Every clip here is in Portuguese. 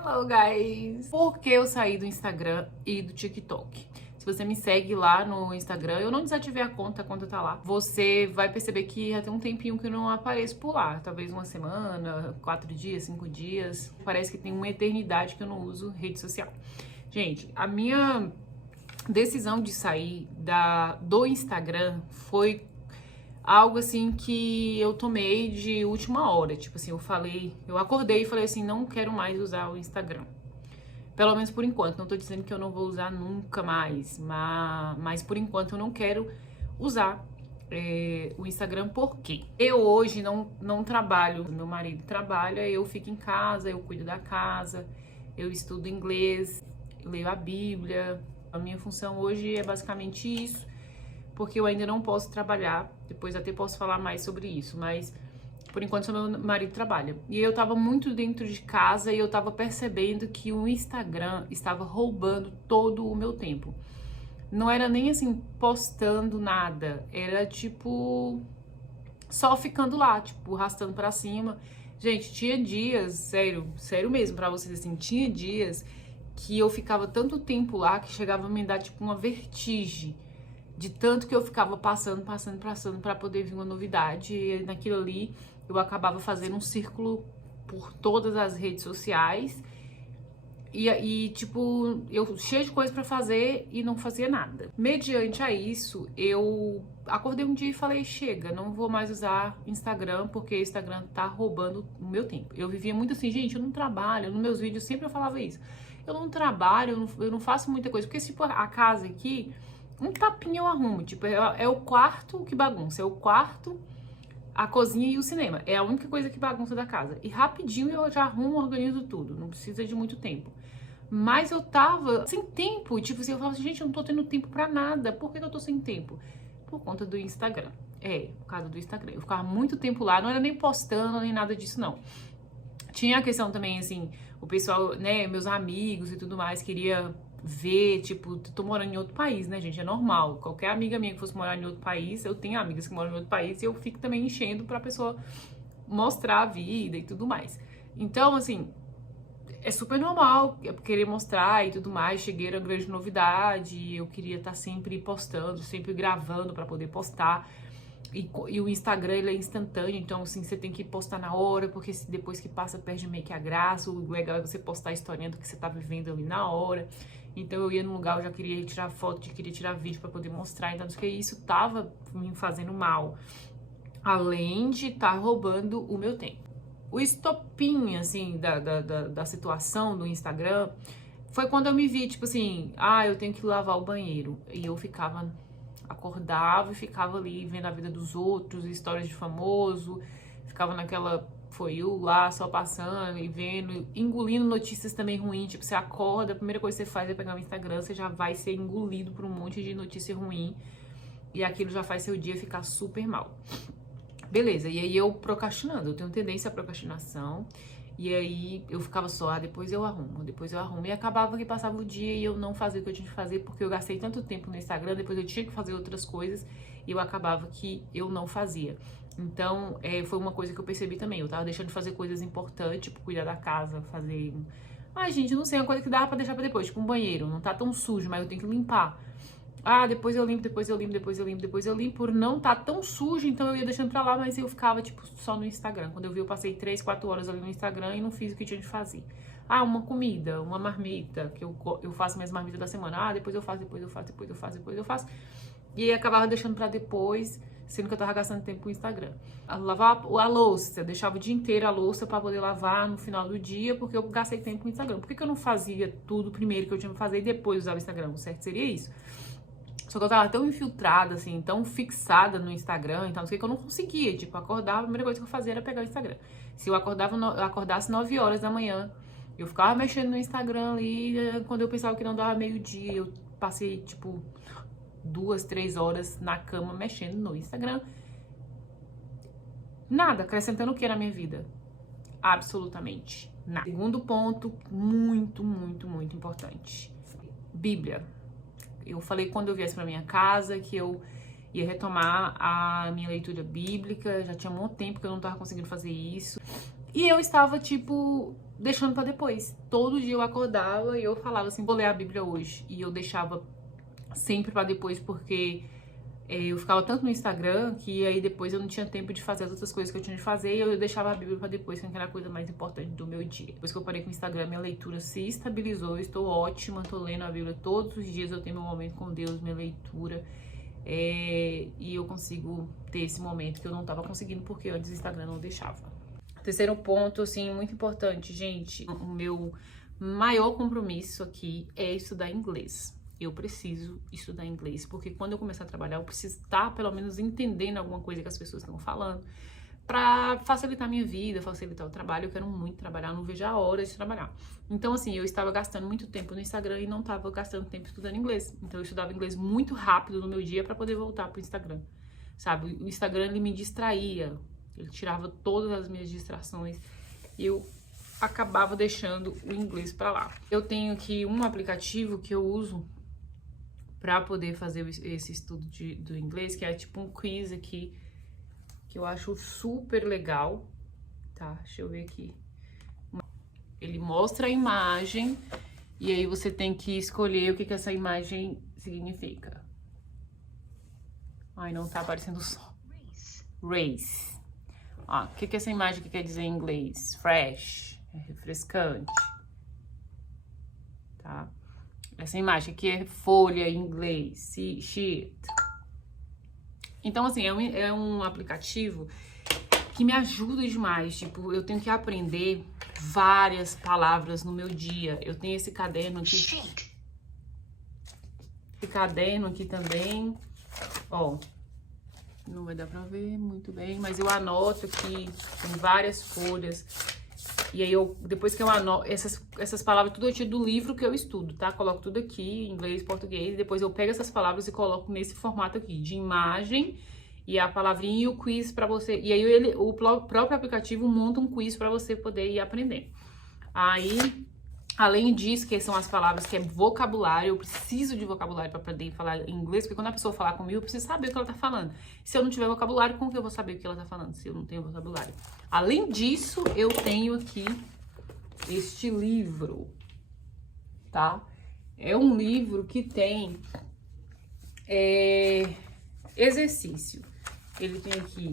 Hello, guys! Por que eu saí do Instagram e do TikTok? Se você me segue lá no Instagram, eu não desativei a conta tá lá. Você vai perceber que já tem um tempinho que eu não apareço por lá. Talvez uma semana, 4 dias, 5 dias. Parece que tem uma eternidade que eu não uso rede social. Gente, a minha decisão de sair do Instagram foi algo assim que eu tomei de última hora. Tipo assim, eu acordei e falei assim, não quero mais usar o Instagram. Pelo menos por enquanto. Não tô dizendo que eu não vou usar nunca mais, mas por enquanto eu não quero usar o Instagram. Por quê? Eu hoje não trabalho, meu marido trabalha, eu fico em casa, eu cuido da casa, eu estudo inglês, eu leio a Bíblia. A minha função hoje é basicamente isso, porque eu ainda não posso trabalhar. Depois até posso falar mais sobre isso, mas por enquanto só meu marido trabalha. E eu tava muito dentro de casa e eu tava percebendo que o Instagram estava roubando todo o meu tempo. Não era nem assim postando nada, era tipo só ficando lá, tipo arrastando pra cima. Gente, tinha dias, sério mesmo pra vocês assim, tinha dias que eu ficava tanto tempo lá que chegava a me dar tipo uma vertigem. De tanto que eu ficava passando para poder vir uma novidade. E naquilo ali eu acabava fazendo um círculo por todas as redes sociais. E tipo, eu cheia de coisa para fazer e não fazia nada. Mediante a isso, eu acordei um dia e falei, chega, não vou mais usar Instagram, porque o Instagram tá roubando o meu tempo. Eu vivia muito assim, gente, eu não trabalho, nos meus vídeos sempre eu falava isso. Eu não trabalho, eu não faço muita coisa, porque tipo, a casa aqui, um tapinha eu arrumo, tipo, é o quarto que bagunça, é o quarto, a cozinha e o cinema. É a única coisa que bagunça da casa. E rapidinho eu já arrumo, organizo tudo, não precisa de muito tempo. Mas eu tava sem tempo, tipo assim, eu falava assim, gente, eu não tô tendo tempo pra nada. Por que eu tô sem tempo? Por conta do Instagram. Por causa do Instagram. Eu ficava muito tempo lá, não era nem postando, nem nada disso, não. Tinha a questão também, assim, o pessoal, né, meus amigos e tudo mais, queria ver, tipo, tô morando em outro país, né, gente, é normal. Qualquer amiga minha que fosse morar em outro país, eu tenho amigas que moram em outro país e eu fico também enchendo pra pessoa mostrar a vida e tudo mais. Então, assim, é super normal querer mostrar e tudo mais. Cheguei a grande novidade, eu queria estar sempre postando, sempre gravando pra poder postar. E o Instagram, ele é instantâneo, então assim, você tem que postar na hora, porque depois que passa, perde meio que a graça. O legal é você postar a historinha do que você tá vivendo ali na hora. Então eu ia num lugar, eu já queria tirar foto, queria tirar vídeo pra poder mostrar. Então acho que isso tava me fazendo mal, além de estar roubando o meu tempo. O estopim, assim, da situação do Instagram foi quando eu me vi, tipo assim, eu tenho que lavar o banheiro. E eu acordava e ficava ali vendo a vida dos outros, histórias de famoso, ficava naquela For You lá, só passando e vendo, engolindo notícias também ruins. Tipo, você acorda, a primeira coisa que você faz é pegar o Instagram, você já vai ser engolido por um monte de notícia ruim e aquilo já faz seu dia ficar super mal. Beleza, e aí eu procrastinando, eu tenho tendência à procrastinação. E aí eu ficava só, depois eu arrumo. E acabava que passava o dia e eu não fazia o que eu tinha que fazer, porque eu gastei tanto tempo no Instagram, depois eu tinha que fazer outras coisas e eu acabava que eu não fazia. Então, foi uma coisa que eu percebi também. Eu tava deixando de fazer coisas importantes, tipo cuidar da casa, fazer... gente, não sei, uma coisa que dava pra deixar pra depois, tipo um banheiro. Não tá tão sujo, mas eu tenho que limpar. Depois eu limpo, por não tá tão sujo, então eu ia deixando pra lá, mas eu ficava, tipo, só no Instagram. Quando eu vi, eu passei 3, 4 horas ali no Instagram e não fiz o que tinha de fazer. Uma comida, uma marmita, que eu faço minhas marmitas da semana. Depois eu faço. E aí acabava deixando pra depois, sendo que eu tava gastando tempo com o Instagram. Lavar a louça, eu deixava o dia inteiro a louça pra poder lavar no final do dia, porque eu gastei tempo com o Instagram. Por que eu não fazia tudo primeiro que eu tinha que fazer e depois usava o Instagram? O certo seria isso. Só que eu tava tão infiltrada, assim, tão fixada no Instagram, então, que eu não conseguia. Tipo, acordava, a primeira coisa que eu fazia era pegar o Instagram. Se eu acordasse 9 horas da manhã, eu ficava mexendo no Instagram ali, quando eu pensava que não dava meio-dia, eu passei, tipo, 2, 3 horas na cama mexendo no Instagram. Nada, acrescentando o que na minha vida? Absolutamente nada. Segundo ponto, muito, muito, muito importante. Bíblia. Eu falei quando eu viesse pra minha casa que eu ia retomar a minha leitura bíblica. Já tinha muito tempo que eu não tava conseguindo fazer isso. E eu estava, tipo, deixando pra depois. Todo dia eu acordava e eu falava assim, vou ler a Bíblia hoje. E eu deixava sempre pra depois, porque eu ficava tanto no Instagram que aí depois eu não tinha tempo de fazer as outras coisas que eu tinha de fazer e eu deixava a Bíblia pra depois, sendo que era a coisa mais importante do meu dia. Depois que eu parei com o Instagram, minha leitura se estabilizou, eu estou ótima, tô lendo a Bíblia todos os dias, eu tenho meu momento com Deus, minha leitura. E eu consigo ter esse momento que eu não tava conseguindo porque antes o Instagram não deixava. Terceiro ponto, assim, muito importante, gente. O meu maior compromisso aqui é estudar inglês. Eu preciso estudar inglês, porque quando eu começar a trabalhar, eu preciso estar, pelo menos, entendendo alguma coisa que as pessoas estão falando, pra facilitar a minha vida, facilitar o trabalho. Eu quero muito trabalhar, não vejo a hora de trabalhar. Então, assim, eu estava gastando muito tempo no Instagram e não estava gastando tempo estudando inglês. Então, eu estudava inglês muito rápido no meu dia pra poder voltar pro Instagram, sabe? O Instagram, ele me distraía, ele tirava todas as minhas distrações e eu acabava deixando o inglês pra lá. Eu tenho aqui um aplicativo que eu uso pra poder fazer esse estudo do inglês, que é tipo um quiz aqui, que eu acho super legal, tá? Deixa eu ver aqui. Ele mostra a imagem e aí você tem que escolher o que essa imagem significa. Ai, não tá aparecendo o som. Race. Ó, o que essa imagem aqui quer dizer em inglês? Fresh, é refrescante, tá? Essa imagem aqui é folha em inglês, sheet. Então, assim, é um aplicativo que me ajuda demais. Tipo, eu tenho que aprender várias palavras no meu dia. Eu tenho esse caderno aqui. Esse caderno aqui também. Ó, não vai dar pra ver muito bem, mas eu anoto aqui, tem várias folhas. E aí, depois que eu anoto, essas palavras tudo eu tiro do livro que eu estudo, tá? Coloco tudo aqui, inglês, português, e depois eu pego essas palavras e coloco nesse formato aqui, de imagem, e a palavrinha e o quiz pra você. E aí, o próprio aplicativo monta um quiz pra você poder ir aprender. Aí, além disso, que são as palavras que é vocabulário, eu preciso de vocabulário pra poder falar inglês, porque quando a pessoa falar comigo, eu preciso saber o que ela tá falando. Se eu não tiver vocabulário, como que eu vou saber o que ela tá falando, se eu não tenho vocabulário? Além disso, eu tenho aqui este livro, tá? É um livro que tem exercício. Ele tem aqui,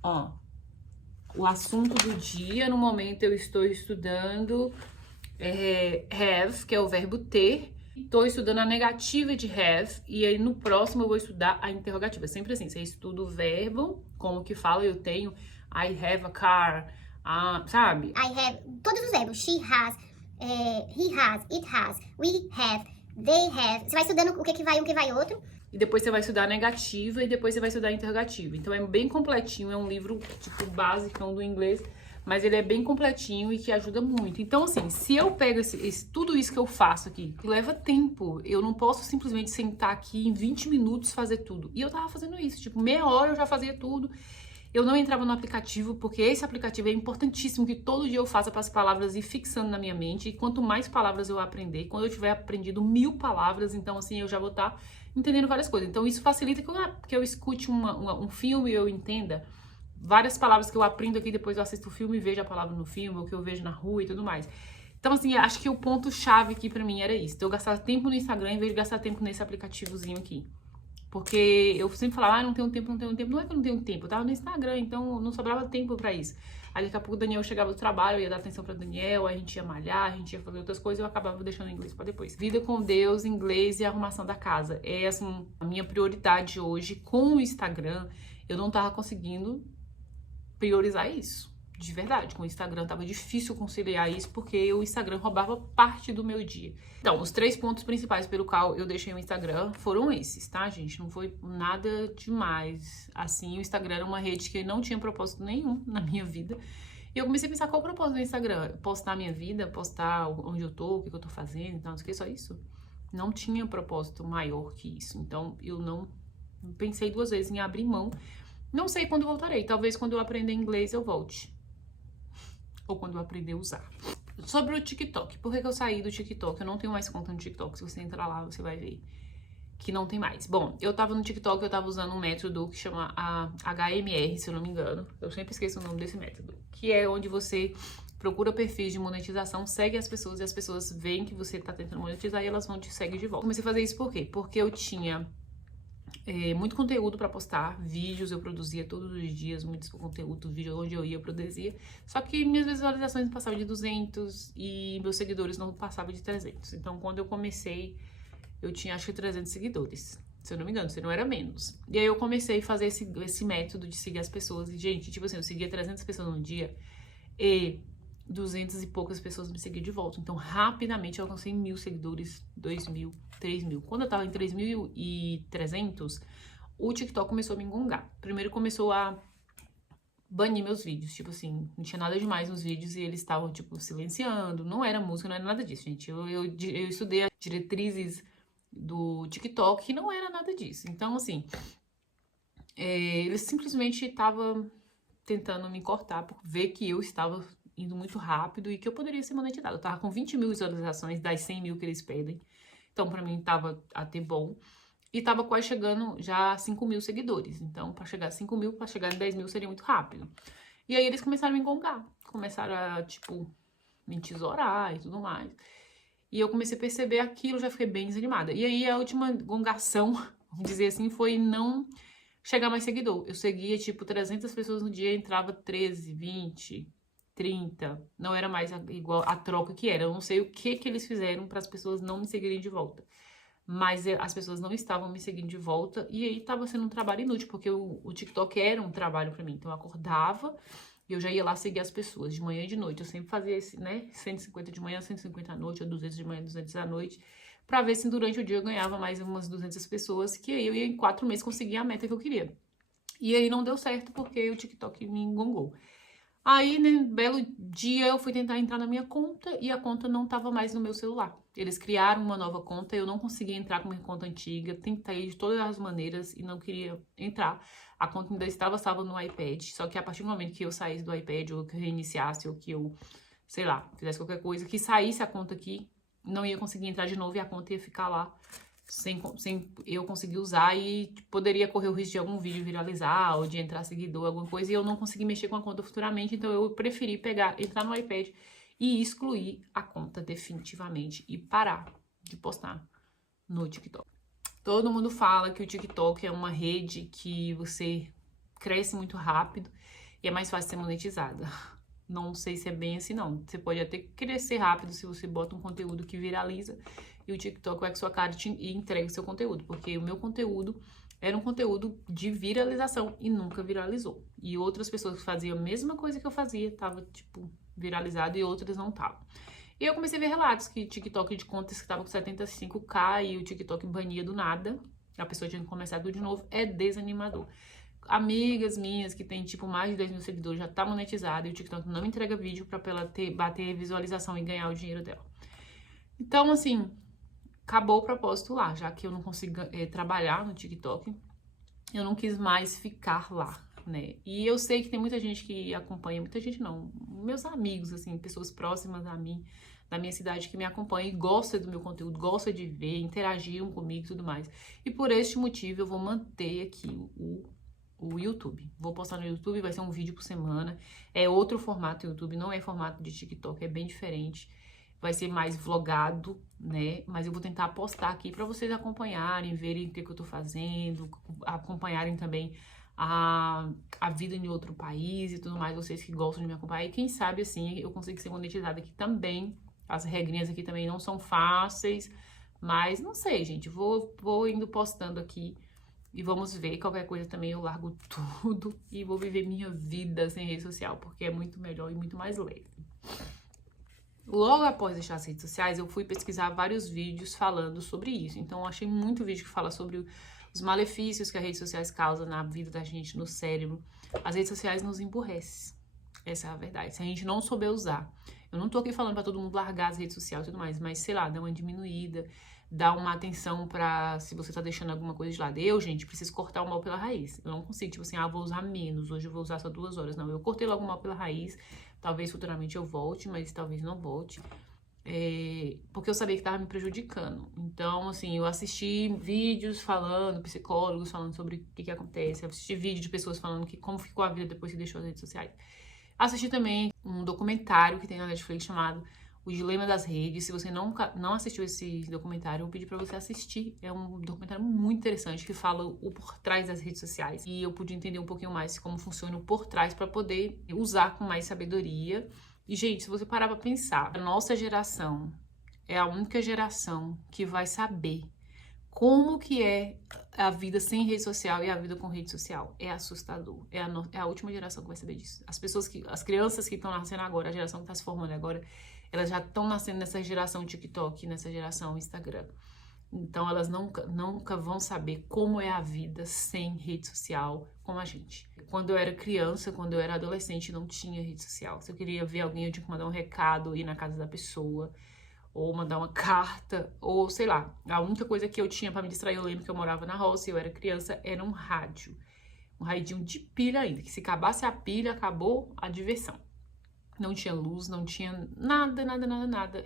ó, o assunto do dia. No momento eu estou estudando have, que é o verbo ter. Estou estudando a negativa de have, e aí no próximo eu vou estudar a interrogativa. Sempre assim, você estuda o verbo, como que fala, eu tenho, I have a car, sabe? I have, todos os verbos, she has, he has, it has, we have, they have. Você vai estudando o que vai um, o que vai outro. E depois você vai estudar a negativa e depois você vai estudar a interrogativa. Então é bem completinho, é um livro tipo básico do inglês, mas ele é bem completinho e que ajuda muito. Então, assim, se eu pego tudo isso que eu faço aqui, leva tempo. Eu não posso simplesmente sentar aqui em 20 minutos fazer tudo. E eu tava fazendo isso, tipo, meia hora eu já fazia tudo. Eu não entrava no aplicativo, porque esse aplicativo é importantíssimo, que todo dia eu faça para as palavras ir fixando na minha mente. E quanto mais palavras eu aprender, quando eu tiver aprendido 1000 palavras, então, assim, eu já vou estar entendendo várias coisas. Então, isso facilita que eu escute um filme e eu entenda várias palavras que eu aprendo aqui, depois eu assisto o filme e vejo a palavra no filme, ou que eu vejo na rua e tudo mais. Então, assim, acho que o ponto-chave aqui pra mim era isso. Eu gastar tempo no Instagram em vez de gastar tempo nesse aplicativozinho aqui. Porque eu sempre falava, não tenho tempo, não tenho tempo. Não é que eu não tenho tempo, eu tava no Instagram, então não sobrava tempo pra isso. Aí daqui a pouco o Daniel chegava do trabalho, eu ia dar atenção pra Daniel, aí a gente ia malhar, a gente ia fazer outras coisas, eu acabava deixando o inglês pra depois. Vida com Deus, inglês e arrumação da casa. É, assim, a minha prioridade hoje com o Instagram. Eu não tava conseguindo priorizar isso, de verdade. Com o Instagram tava difícil conciliar isso, porque o Instagram roubava parte do meu dia. Então, os 3 pontos principais pelo qual eu deixei o Instagram foram esses, tá, gente? Não foi nada demais. Assim, o Instagram era uma rede que não tinha propósito nenhum na minha vida. E eu comecei a pensar, qual o propósito do Instagram? Postar a minha vida, postar onde eu tô, o que eu tô fazendo e tal, não sei o que, só isso. Não tinha propósito maior que isso. Então, eu não pensei 2 vezes em abrir mão. Não sei quando voltarei, talvez quando eu aprender inglês eu volte. Ou quando eu aprender a usar. Sobre o TikTok, por que eu saí do TikTok? Eu não tenho mais conta no TikTok, se você entrar lá você vai ver que não tem mais. Bom, eu tava no TikTok, eu tava usando um método que chama HMR, se eu não me engano. Eu sempre esqueço o nome desse método. Que é onde você procura perfis de monetização, segue as pessoas e as pessoas veem que você tá tentando monetizar e elas vão te seguir de volta. Comecei a fazer isso por quê? Porque eu tinha muito conteúdo para postar, vídeos eu produzia todos os dias, muitos conteúdo, vídeo onde eu ia eu produzia, só que minhas visualizações não passavam de 200 e meus seguidores não passavam de 300. Então quando eu comecei, eu tinha acho que 300 seguidores, se eu não me engano, se não era menos. E aí eu comecei a fazer esse método de seguir as pessoas e, gente, tipo assim, eu seguia 300 pessoas no dia e 200 e poucas pessoas me seguiam de volta. Então, rapidamente, eu alcancei 1.000 seguidores, 2.000, 3.000. Quando eu tava em 3.300, o TikTok começou a me engongar. Primeiro começou a banir meus vídeos. Tipo assim, não tinha nada demais nos vídeos e eles estavam, tipo, silenciando. Não era música, não era nada disso, gente. Eu estudei as diretrizes do TikTok e não era nada disso. Então, assim, eles simplesmente estavam tentando me cortar por ver que eu estava indo muito rápido e que eu poderia ser monetizada. Eu tava com 20.000 visualizações das 100.000 que eles pedem. Então, pra mim, tava até bom. E tava quase chegando já a 5.000 seguidores. Então, pra chegar a 5.000, pra chegar em 10.000 seria muito rápido. E aí, eles começaram a me engongar. Começaram a, tipo, me tesourar e tudo mais. E eu comecei a perceber aquilo, já fiquei bem desanimada. E aí, a última gongação, vamos dizer assim, foi não chegar mais seguidor. Eu seguia, tipo, 300 pessoas no dia, entrava 13, 20... 30, não era mais igual a troca que era. Eu não sei o que eles fizeram para as pessoas não me seguirem de volta. Mas as pessoas não estavam me seguindo de volta e aí estava sendo um trabalho inútil, porque o TikTok era um trabalho para mim. Então eu acordava e eu já ia lá seguir as pessoas de manhã e de noite. Eu sempre fazia esse, né, 150 de manhã, 150 à noite, ou 200 de manhã, 200 à noite, para ver se durante o dia eu ganhava mais umas 200 pessoas, que aí eu ia em 4 meses conseguir a meta que eu queria. E aí não deu certo porque o TikTok me engongou. Aí, né, belo dia, eu fui tentar entrar na minha conta e a conta não estava mais no meu celular. Eles criaram uma nova conta, eu não conseguia entrar com minha conta antiga, tentei de todas as maneiras e não queria entrar. A conta ainda estava salva no iPad, só que a partir do momento que eu saísse do iPad, ou que eu reiniciasse, ou que eu, sei lá, fizesse qualquer coisa, que saísse a conta aqui, não ia conseguir entrar de novo e a conta ia ficar lá sem eu conseguir usar e poderia correr o risco de algum vídeo viralizar ou de entrar seguidor, alguma coisa, e eu não consegui mexer com a conta futuramente, então eu preferi entrar no iPad e excluir a conta definitivamente e parar de postar no TikTok. Todo mundo fala que o TikTok é uma rede que você cresce muito rápido e é mais fácil ser monetizada. Não sei se é bem assim, não. Você pode até crescer rápido se você bota um conteúdo que viraliza e o TikTok vai com sua cara e entrega o seu conteúdo. Porque o meu conteúdo era um conteúdo de viralização e nunca viralizou. E outras pessoas que faziam a mesma coisa que eu fazia, tava, tipo, viralizado e outras não estavam. E eu comecei a ver relatos que TikTok de contas que estavam com 75k e o TikTok bania do nada, a pessoa tinha que começar tudo de novo, é desanimador. Amigas minhas que tem tipo mais de 10.000 seguidores já tá monetizada e o TikTok não entrega vídeo pra ela bater visualização e ganhar o dinheiro dela. Então, assim, acabou o propósito lá, já que eu não consigo trabalhar no TikTok, eu não quis mais ficar lá, né? E eu sei que tem muita gente que acompanha, muita gente não, meus amigos, assim, pessoas próximas a mim, da minha cidade que me acompanham e gostam do meu conteúdo, gostam de ver, interagiam comigo e tudo mais. E por este motivo eu vou manter aqui o YouTube. Vou postar no YouTube, vai ser um vídeo por semana. É outro formato YouTube, não é formato de TikTok, é bem diferente. Vai ser mais vlogado, né? Mas eu vou tentar postar aqui para vocês acompanharem, verem o que eu tô fazendo, acompanharem também a vida em outro país e tudo mais, vocês que gostam de me acompanhar. E quem sabe, assim, eu consigo ser monetizada aqui também. As regrinhas aqui também não são fáceis, mas não sei, gente. Vou indo postando aqui. E vamos ver, qualquer coisa também eu largo tudo e vou viver minha vida sem rede social, porque é muito melhor e muito mais leve. Logo após deixar as redes sociais, eu fui pesquisar vários vídeos falando sobre isso. Então, eu achei muito vídeo que fala sobre os malefícios que as redes sociais causam na vida da gente, no cérebro. As redes sociais nos emburrecem. Essa é a verdade. Se a gente não souber usar. Eu não tô aqui falando pra todo mundo largar as redes sociais e tudo mais, mas, sei lá, dá uma diminuída, dá uma atenção pra se você tá deixando alguma coisa de lado. Eu, gente, preciso cortar o mal pela raiz. Eu não consigo, tipo assim, vou usar menos, hoje eu vou usar só 2 horas. Não, eu cortei logo o mal pela raiz. Talvez futuramente eu volte, mas talvez não volte. Porque eu sabia que tava me prejudicando. Então, assim, eu assisti vídeos falando, psicólogos falando sobre o que acontece. Eu assisti vídeos de pessoas falando como ficou a vida depois que deixou as redes sociais. Assisti também um documentário que tem na Netflix chamado O Dilema das Redes. Se você não assistiu esse documentário, eu pedi pra você assistir. É um documentário muito interessante que fala o por trás das redes sociais. E eu pude entender um pouquinho mais como funciona o por trás para poder usar com mais sabedoria. E, gente, se você parar pra pensar, a nossa geração é a única geração que vai saber como que é a vida sem rede social e a vida com rede social. É assustador. É a última geração que vai saber disso. As crianças que estão nascendo agora, a geração que está se formando agora, elas já estão nascendo nessa geração TikTok, nessa geração Instagram. Então, elas nunca vão saber como é a vida sem rede social como a gente. Quando eu era criança, quando eu era adolescente, não tinha rede social. Se eu queria ver alguém, eu tinha que mandar um recado, ir na casa da pessoa, ou mandar uma carta, ou sei lá. A única coisa que eu tinha pra me distrair, eu lembro que eu morava na roça e eu era criança, era um rádio. Um radinho de pilha ainda, que se acabasse a pilha, acabou a diversão. Não tinha luz, não tinha nada.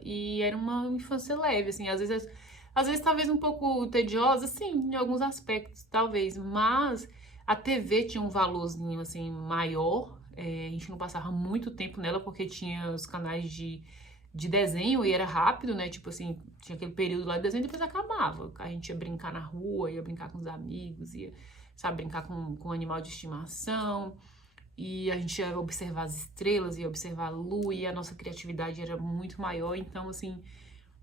E era uma infância leve, assim, às vezes talvez um pouco tediosa, sim, em alguns aspectos, talvez. Mas a TV tinha um valorzinho, assim, maior. A gente não passava muito tempo nela, porque tinha os canais de desenho e era rápido, né? Tipo assim, tinha aquele período lá de desenho e depois acabava. A gente ia brincar na rua, ia brincar com os amigos, ia, sabe, brincar com um animal de estimação. E a gente ia observar as estrelas, ia observar a lua, e a nossa criatividade era muito maior. Então, assim,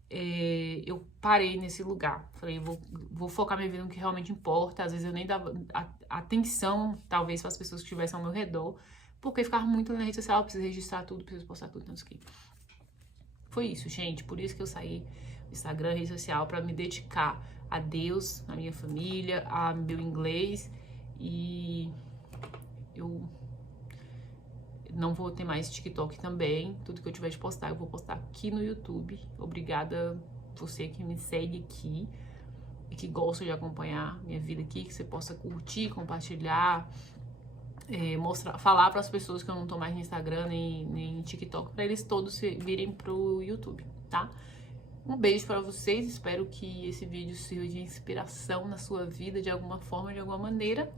eu parei nesse lugar. Falei, vou focar minha vida no que realmente importa. Às vezes eu nem dava atenção, talvez, para as pessoas que estivessem ao meu redor, porque ficava muito na rede social, preciso registrar tudo, preciso postar tudo, não sei o quê. Foi isso, gente. Por isso que eu saí do Instagram, rede social, para me dedicar a Deus, a minha família, a meu inglês. E eu não vou ter mais TikTok também. Tudo que eu tiver de postar, eu vou postar aqui no YouTube. Obrigada você que me segue aqui e que gosta de acompanhar minha vida aqui, que você possa curtir, compartilhar, falar para as pessoas que eu não tô mais no Instagram nem TikTok, para eles todos virem pro YouTube, tá? Um beijo para vocês, espero que esse vídeo sirva de inspiração na sua vida de alguma forma, de alguma maneira.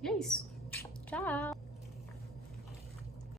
E é isso. Tchau!